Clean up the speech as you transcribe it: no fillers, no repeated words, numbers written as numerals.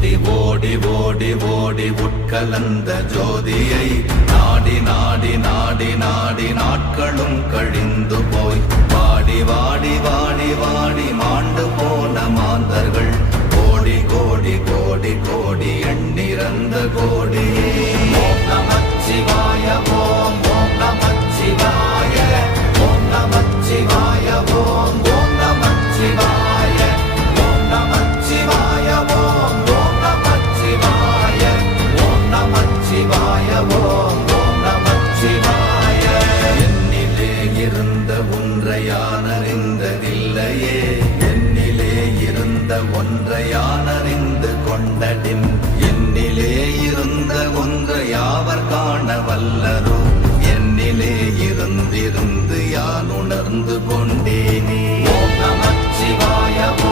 ஓடி ஓடி ஓடி ஓடி உட்கலந்த ஜோதியை நாடி நாடி நாடி நாடி நாட்களும் கழிந்து போய் வாடி வாடி வாடி வாடி மாண்டு போன மாந்தர்கள் கோடி கோடி கோடி கோடி எண்ணிறந்த கோடி. ஓம் நமச்சிவாய ஓம் ஓம் நமச்சிவாய ஓம் நமச்சிவாய ஓம் ஓம் நமச்சிவாய ஓம் நமச்சிவாய ஓம் ஓம் நமச்சிவாய ஓம் நமச்சிவாய ஓம் ஓம் நமச்சிவாய. என்னிலே இருந்த ஒன்றை யானறிந்ததில்லையே, என்னிலே இருந்த ஒன்றை யானறிந்ததில்லையே,